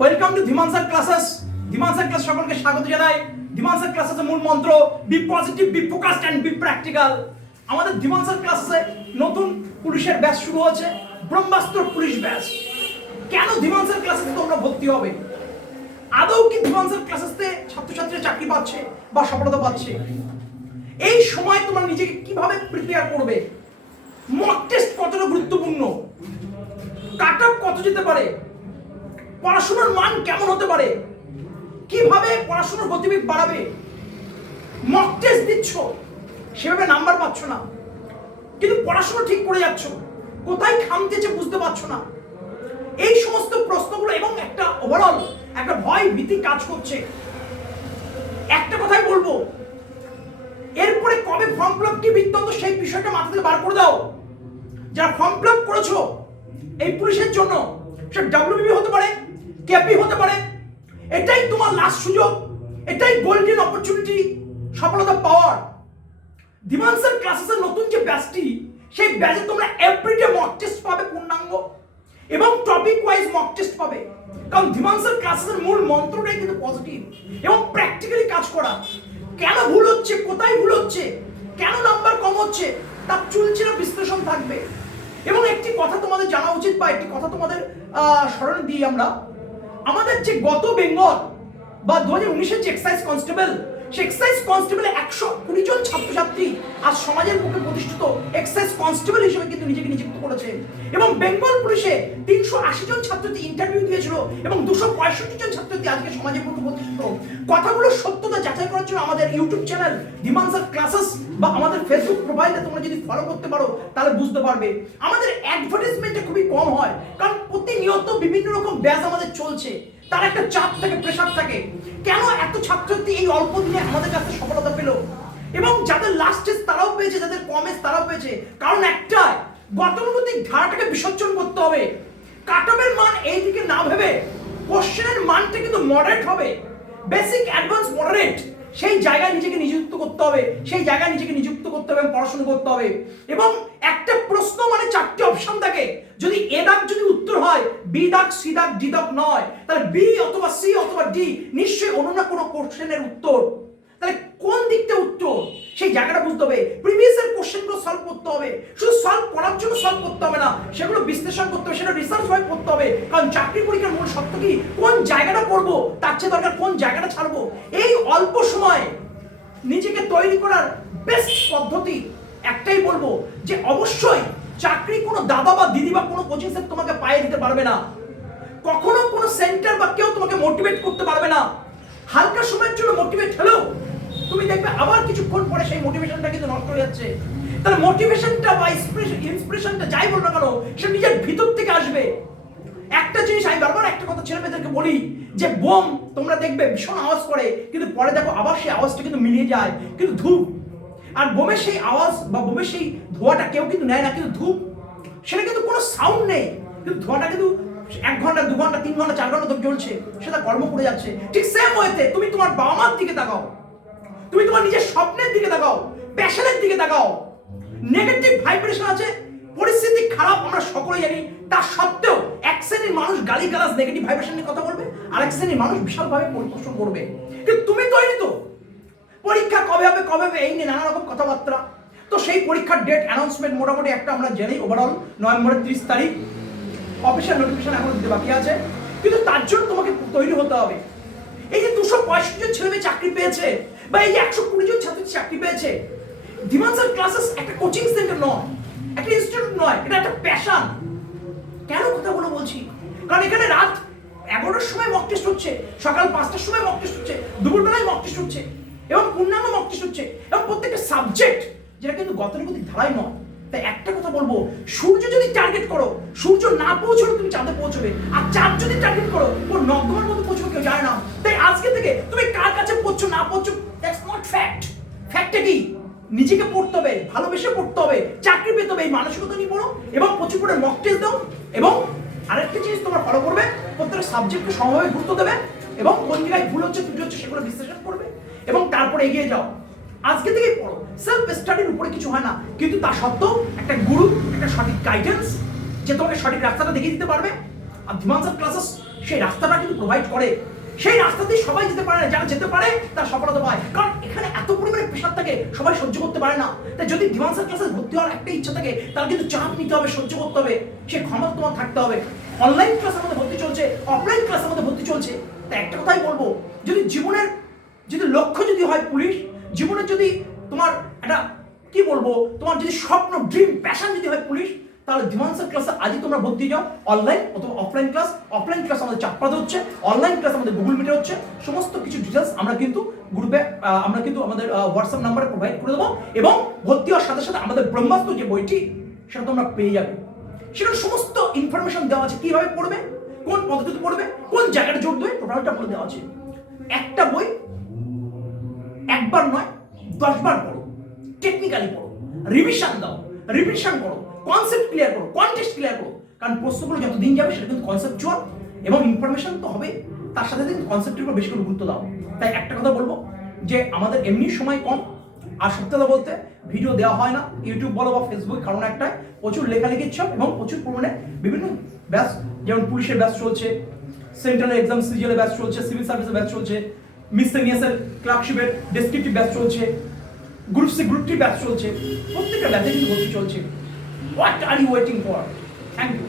Welcome to Dhiman sir classes. Dhiman sir class সকলকে স্বাগত জানাই। ধীমান স্যার ক্লাসেসের মূল মন্ত্র be positive, be focused and be practical. আমাদের ধীমান স্যার ক্লাসে নতুন পুলিশের ব্যাচ শুরু হয়েছে, ব্রহ্মাস্ত্র পুলিশ ব্যাচ। কেন ধীমান স্যার ক্লাসে তোমরা ভর্তি হবে? আদৌ কি ধীমান স্যার ক্লাসেসতে ছাত্রছাত্রীরা চাকরি পাচ্ছে বা সফলতা পাচ্ছে? এই সময় তোমরা নিজেকে কিভাবে প্রিপেয়ার করবে? মক টেস্ট কতটা গুরুত্বপূর্ণ? কাট অফ কত যেতে পারে? পড়াশোনার মান কেমন হতে পারে? কিভাবে পড়াশোনার গতিবেগ বাড়াবে? মক টেস্ট দিচ্ছ, সেভাবে নাম্বার পাচ্ছ না, কিন্তু পড়াশোনা ঠিক করে যাচ্ছ, কোথায় খামতেছে বুঝতে পারছো না। এই সমস্ত প্রশ্নগুলো এবং একটা ওভারঅল একটা ভয় ভীতি কাজ করছে। একটা কথাই বলবো, এরপরে কবে ফর্ম ফিল আপ কি বৃত্তান্ত সেই বিষয়টা মাথা থেকে বার করে দাও। যারা ফর্ম ফিল আপ করেছো এই পুলিশের জন্য, সে ডাব্লিউবিপি হতে পারে, কেপি হতে পারে, এটাই তোমার লাস্ট সুযোগ, এটাই গোল্ডেন অপরচুনিটি সফলতা পাওয়ার। ধীমান স্যার ক্লাসেসের নতুন যে ব্যাচটি, সেই ব্যাচে তোমরা এভরিডে মক টেস্ট পাবে পূর্ণাঙ্গ এবং টপিক ওয়াইজ মক টেস্ট পাবে। কারণ ধীমান স্যার ক্লাসেসের মূল মন্ত্রটাই কিন্তু পজিটিভ এবং প্র্যাকটিক্যালি কাজ করা। কেন ভুল হচ্ছে, কোথায় ভুল হচ্ছে, কেন নাম্বার কম হচ্ছে, তার চুলচেরা বিশ্লেষণ থাকবে। এবং একটি কথা তোমাদের জানা উচিত, বা একটি কথা তোমাদের স্মরণে দিই আমরা, আমাদের যে গত বেঙ্গল বা 2019-এর যে এক্সাইজ কনস্টেবল, সেই এক্সাইজ কনস্টেবলে 120 জন ছাত্রছাত্রী আজ সমাজের মুখে প্রতিষ্ঠিত এক্সাইজ কনস্টেবল হিসেবে কিন্তু নিজেকে নিযুক্ত করেছে। এবং বেঙ্গল পুলিশে 380 জন ছাত্রছাত্রী ইন্টারভিউ দিয়েছিল এবং 265 জন ছাত্রছাত্রী আজকে সমাজের মুখে প্রতিষ্ঠিত। কথাগুলো সত্যতা যাচাই করার জন্য আমাদের ইউটিউব চ্যানেল ধীমান স্যার ক্লাসেস বা আমাদের ফেসবুক প্রোফাইলে তোমরা যদি ফলো করতে পারো তাহলে বুঝতে পারবে। আমাদের অ্যাডভার্টাইজমেন্টটা খুবই কম হয়, কারণ প্রতিনিয়ত বিভিন্ন রকম ব্যাচ আমাদের চলছে, তার একটা চাপ থাকে, প্রেশার থাকে। কেন এত ছাত্রছাত্রী এই অল্প দিনে আমাদের কাছে সফলতা পেল? এবং যাদের লাস্ট স্টেজ তারাও পেয়েছে, যাদের কম এজ তারাও পেয়েছে, কারণ একটাই, গতানুগতিক ধারাটাকে বিসর্জন করতে হবে। কাটঅফের মান এই দিকে না ভেবে কোশ্চেনের মানটা কিন্তু মডারেট হবে, বেসিক অ্যাডভান্স মডারেট, সেই জায়গায় নিজেকে নিযুক্ত করতে হবে, সেই জায়গায় নিজেকে নিযুক্ত করতে হবে এবং পড়াশোনা করতে হবে। এবং একটা প্রশ্ন মানে 4টি অপশন থাকে, যদি এ দাগ যদি উত্তর হয়, বি দাগ, সি দাগ, ডি দাগ নয়, তাহলে বি অথবা সি অথবা ডি নিশ্চয়ই অন্য না কোনো কোশ্চেনের উত্তর। তাহলে কোন দিকটা উত্তর, সেই জায়গাটা বুঝতে হবে। প্রিভিয়াস এর কোশ্চেনগুলো সলভ করতে হবে, শুধু সলভ করার জন্য সলভ করতে হবে না, সেগুলো বিশ্লেষণ করতে হবে, সেটা রিসার্চ ওয়াইজ করতে হবে। কারণ চাকরি পরীক্ষার মূল সত্য কি, কোন জায়গাটা পড়বো, তার চেয়ে দরকার কোন জায়গাটা ছাড়বো। এই অল্প সময়ে নিজেকে তৈরি করার বেস্ট পদ্ধতি একটাই বলবো, যে অবশ্যই চাকরি কোনো দাদা বা দিদি বা কোনো কোচিং সেন্টার তোমাকে পাইয়ে দিতে পারবে না, কখনো কোনো সেন্টার বা কেউ তোমাকে মোটিভেট করতে পারবে না। হালকা সময়ের জন্য মোটিভেট হলেও তুমি দেখবে আবার কিছুক্ষণ পরে সেই মোটিভেশনটা কিন্তু নষ্ট হয়ে যাচ্ছে। তাহলে মোটিভেশনটা বা ইন্সপিরেশনটা যাই বল না কেন, সেটা নিজের ভিতর থেকে আসবে। একটা জিনিস আমি বারবার একটা কথা ছেলে মেয়েদেরকে বলি, যে বোম তোমরা দেখবে ভীষণ আওয়াজ করে, কিন্তু পরে দেখো আবার সেই আওয়াজটা কিন্তু মিলিয়ে যায়, কিন্তু ধূপ, আর বোমের সেই আওয়াজ বা বোমের সেই ধোঁয়াটা কেউ কিন্তু নেয় না, কিন্তু ধূপ সেটা কিন্তু কোনো সাউন্ড নেই, কিন্তু ধোঁয়াটা কিন্তু 1 ঘন্টা 2 ঘন্টা 3 ঘন্টা 4 ঘন্টা ধরে জ্বলছে, সেটা কর্ম করে যাচ্ছে। ঠিক সেম ওয়েতে তুমি তোমার বাবা মার দিকে তাকাও, তুমি তোমার নিজের স্বপ্নের দিকে তাকাও, প্যাশনের দিকে তাকাও। নেগেটিভ ভাইব্রেশন আছে, পরিস্থিতি খারাপ আমরা সকলেই জানি, তার সত্ত্বেও এক শ্রেণীর মানুষ গালিগালাজ নেগেটিভ ভাইব্রেশন নিয়ে কথা বলবে, আর এক শ্রেণীর মানুষ বিশালভাবে পরিপোষণ করবে। কিন্তু তুমি তৈরি তো? পরীক্ষা কবে হবে কবে হবে এই নিয়ে নানা রকম কথাবার্তা। তো সেই পরীক্ষার ডেট অ্যানাউন্সমেন্ট মোটামুটি একটা আমরা জানি, ওভারঅল নভেম্বরের 30 তারিখ। অফিসিয়াল নোটিফিকেশন এখন দিতে বাকি আছে, কিন্তু তার জন্য তোমাকে তৈরি হতে হবে। এই যে 265 জন ছেলে মেয়ে চাকরি পেয়েছে, বা এই যে 120 জন ছাত্র চাকরি পেয়েছে, ধীমান স্যার ক্লাসেস একটা কোচিং সেন্টার নয়, একটা ইনস্টিটিউট নয়, এটা একটা প্যাশন। কেন কথাগুলো বলছি? কারণ এখানে রাত 11টার সময় মক টেস্ট হচ্ছে, সকাল 5টার সময় মক টেস্ট হচ্ছে, দুপুরবেলায় মক টেস্ট হচ্ছে, এবং পূর্ণাঙ্গ মক টেস্ট হচ্ছে, এবং প্রত্যেকটা সাবজেক্ট, যেটা কিন্তু গতানুগতিক ধারায় নয়। তাই একটা কথা বলবো, সূর্য যদি টার্গেট করো, সূর্য না পৌঁছলে তুমি চাঁদে পৌঁছবে, আর চাঁদ যদি টার্গেট করো, ও নর্দমার মধ্যে পৌঁছবে কেউ জানে না। তাই আজকে থেকে তুমি কার কাছে পড়ছো না পড়ছো, দ্যাটস নট ফ্যাক্ট। ফ্যাক্টটা কি? নিজেকে পড়তে হবে, ভালোবেসে পড়তে হবে, চাকরি পেতে হবে, এই মানসিকতা নিয়ে পড়ো, এবং প্রচুর করে মক টেস্ট দাও। এবং আরেকটা জিনিস তোমরা ফলো করবে, প্রত্যেকটা সাবজেক্টকে সমভাবে গুরুত্ব দেবে, এবং কোন জায়গায় ভুল হচ্ছে ত্রুটি হচ্ছে সেগুলো বিশ্লেষণ করবে, এবং তারপরে এগিয়ে যাও। আজকে থেকেই পড়ো। সেলফ স্টাডির উপরে কিছু হয় না, কিন্তু তা সত্ত্বেও একটা গুরু, একটা সঠিক গাইডেন্স, যে তোমাকে সঠিক রাস্তাটা দেখিয়ে দিতে পারবে। আর ধীমান স্যার ক্লাসেস সেই রাস্তাটা কিন্তু প্রোভাইড করে সেই রাস্তা দিয়ে সবাই যেতে পারে না, যারা যেতে পারে তার সফলতা পায়, কারণ এখানে এত পরিমাণে প্রেশার থাকে সবাই সহ্য করতে পারে না। তাই যদি ডিমান্সার ক্লাসে ভর্তি হওয়ার একটা ইচ্ছা থাকে তাহলে কিন্তু চাপ নিতে হবে, সহ্য করতে হবে, সে ক্ষমতা তোমার থাকতে হবে। অনলাইন ক্লাসের মধ্যে ভর্তি চলছে, অফলাইন ক্লাসের মধ্যে ভর্তি চলছে। তাই একটা কথাই বলবো, যদি জীবনের যদি লক্ষ্য যদি হয় পুলিশ, জীবনের যদি তোমার একটা কি বলবো তোমার যদি স্বপ্ন ড্রিম প্যাশন যদি হয় পুলিশ, তাহলে ডিমান্সার ক্লাসে আজই তোমরা ভর্তি যাও। অনলাইন অথবা অফলাইন ক্লাস, অফলাইন ক্লাস আমাদের চাপড়াতে হচ্ছে, অনলাইন ক্লাস আমাদের গুগল মিটে হচ্ছে। সমস্ত কিছু ডিটেলস আমরা কিন্তু গ্রুপে আমরা কিন্তু আমাদের হোয়াটসঅ্যাপ নাম্বারে প্রোভাইড করে দেবো, এবং ভর্তি হওয়ার সাথে সাথে আমাদের ব্রহ্মাস্ত্র যে বইটি সেটা তোমরা পেয়ে যাবে। সেখানে সমস্ত ইনফরমেশন দেওয়া আছে, কিভাবে পড়বে, কোন পদ্ধতিতে পড়বে, কোন জায়গাটা যোগ দেবে, টোটালটা বলে দেওয়া আছে। একটা বই একবার নয় 10 বার পড়ো, টেকনিক্যালি পড়ো, রিভিশন দাও, রিভিশন করো, কনসেপ্ট ক্লিয়ার করো, কনটেক্সট ক্লিয়ার করো। কারণ প্রশ্নগুলো যত দিন যাবে সেটা কিন্তু কনসেপ্টুয়াল এবং ইনফরমেশন তো হবে, তার সাথে কিন্তু কনসেপ্টের উপর বেশি করে গুরুত্ব দাও। তাই একটা কথা বলবো যে আমাদের এমনি সময় কম, আর সত্যি কথা বলতে ভিডিও দেওয়া হয় না ইউটিউব বলো বা ফেসবুক, কারণ একটাই প্রচুর লেখালেখির চাপ এবং প্রচুর পরিমাণে বিভিন্ন ব্যাচ, যেমন পুলিশের ব্যাচ চলছে, সেন্ট্রাল এক্সাম সিজিএল ব্যাচ চলছে, সিভিল সার্ভিসের ব্যাচ চলছে, মিসসেলিনিয়াসের ক্লার্কশিপের ডেসক্রিপটিভ ব্যাচ চলছে, group C group T batch চলছে, প্রত্যেকটা ব্যাচে কিন্তু ভর্তি চলছে। What are you waiting for? Thank you.